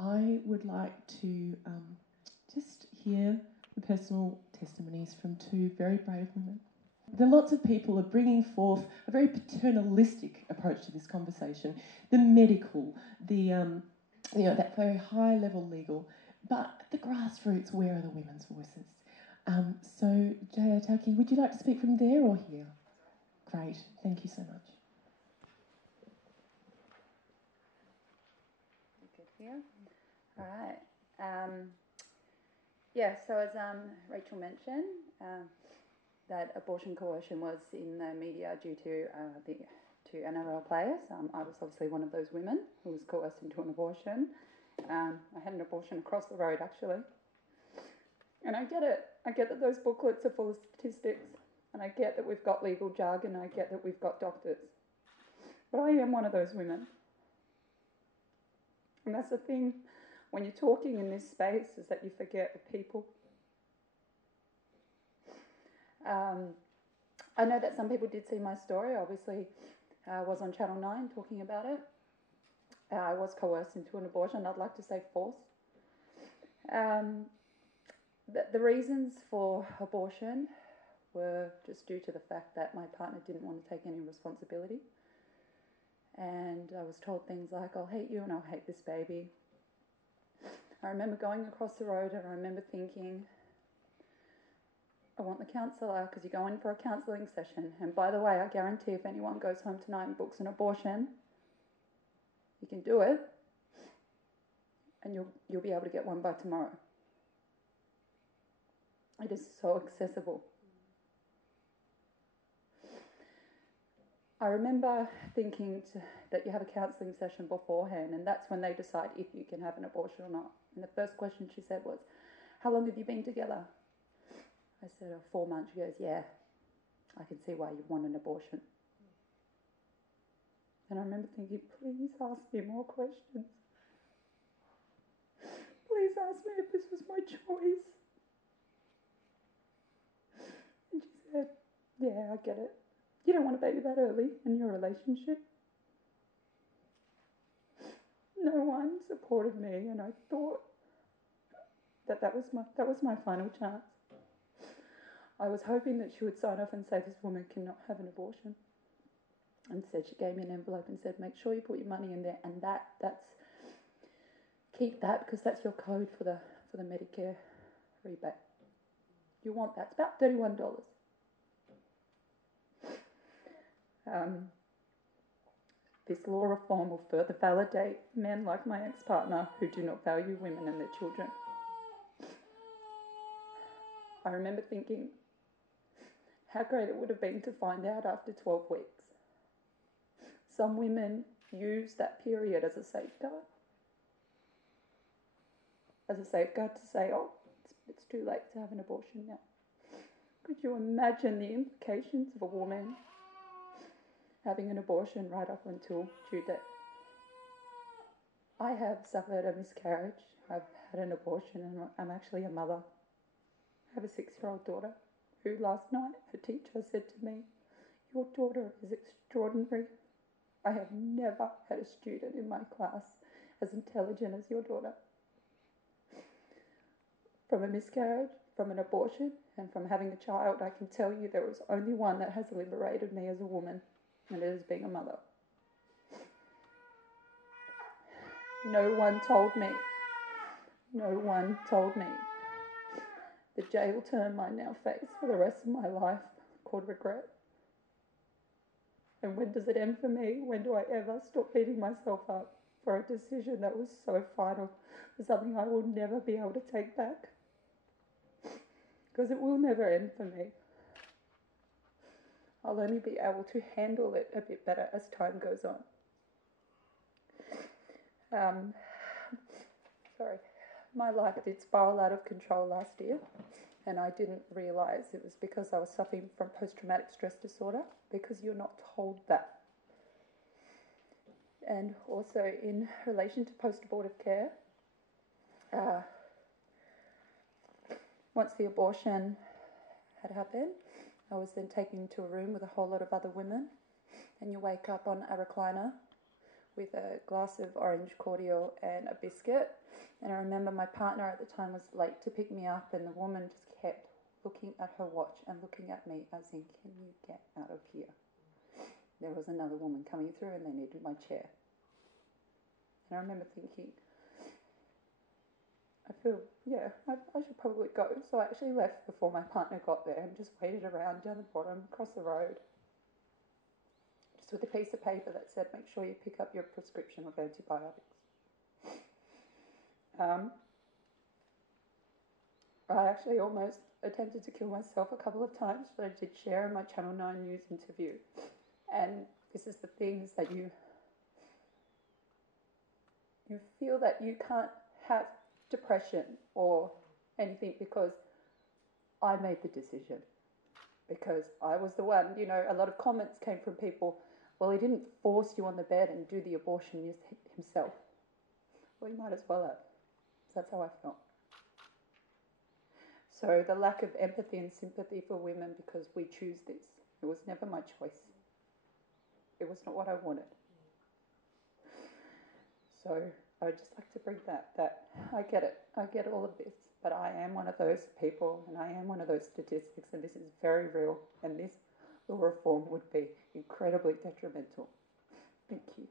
I would like to just hear the personal testimonies from two very brave women. There are lots of people are bringing forth a very paternalistic approach to this conversation, the medical, the that very high level legal, but at the grassroots, where are the women's voices? So Jaya, Taki, would you like to speak from there or here? Great, thank you so much. Good here. All right. Yeah, so as Rachel mentioned, that abortion coercion was in the media due to to NRL players. I was obviously one of those women who was coerced into an abortion. I had an abortion across the road, actually. And I get it. I get that those booklets are full of statistics, and I get that we've got legal jargon, and I get that we've got doctors. But I am one of those women. And that's the thing when you're talking in this space, is that you forget the people. I know that some people did see my story. Obviously, I was on Channel 9 talking about it. I was coerced into an abortion. I'd like to say forced. The reasons for abortion were just due to the fact that my partner didn't want to take any responsibility. And I was told things like, I'll hate you and I'll hate this baby. I remember going across the road and I remember thinking, I want the counsellor, because you go in for a counselling session. And by the way, I guarantee if anyone goes home tonight and books an abortion, you can do it, and you'll be able to get one by tomorrow. It is so accessible. I remember thinking that you have a counselling session beforehand, and that's when they decide if you can have an abortion or not. And the first question she said was, how long have you been together? I said, 4 months. She goes, yeah, I can see why you want an abortion. And I remember thinking, please ask me more questions. Please ask me if this was my choice. And she said, yeah, I get it. You don't want a baby that early in your relationship. No one supported me, and I thought that was my final chance. I was hoping that she would sign off and say, this woman cannot have an abortion. And said, she gave me an envelope and said, make sure you put your money in there, and that's keep that, because that's your code for the Medicare rebate. You want that. It's about $31. This law reform will further validate men like my ex-partner who do not value women and their children. I remember thinking how great it would have been to find out after 12 weeks. Some women use that period as a safeguard. As a safeguard to say, oh, it's too late to have an abortion now. Could you imagine the implications of a woman having an abortion right up until due date? I have suffered a miscarriage. I've had an abortion, and I'm actually a mother. I have a 6-year-old daughter who last night, her teacher said to me, your daughter is extraordinary. I have never had a student in my class as intelligent as your daughter. From a miscarriage, from an abortion, and from having a child, I can tell you there was only one that has liberated me as a woman, and it is being a mother. No one told me the jail term I now face for the rest of my life called regret. And when does it end for me? When do I ever stop beating myself up for a decision that was so final, for something I will never be able to take back? Because it will never end for me. I'll only be able to handle it a bit better as time goes on. My life did spiral out of control last year, and I didn't realise it was because I was suffering from post-traumatic stress disorder, because you're not told that. And also in relation to post-abortive care, once the abortion had happened, I was then taken into a room with a whole lot of other women, and you wake up on a recliner with a glass of orange cordial and a biscuit. And I remember my partner at the time was late to pick me up, and the woman just kept looking at her watch and looking at me as in, can you get out of here? There was another woman coming through and they needed my chair. And I remember thinking, I should probably go. So I actually left before my partner got there and just waited around down the bottom, across the road, just with a piece of paper that said, make sure you pick up your prescription of antibiotics. I actually almost attempted to kill myself a couple of times, but I did share in my Channel 9 News interview. And this is the things that you feel that you can't have depression or anything because I made the decision. Because I was the one, a lot of comments came from people, well, he didn't force you on the bed and do the abortion himself. Well, he might as well have. So that's how I felt. So the lack of empathy and sympathy for women because we choose this. It was never my choice. It was not what I wanted. So I would just like to bring that I get it. I get all of this. But I am one of those people and I am one of those statistics, and this is very real, and this law reform would be incredibly detrimental. Thank you.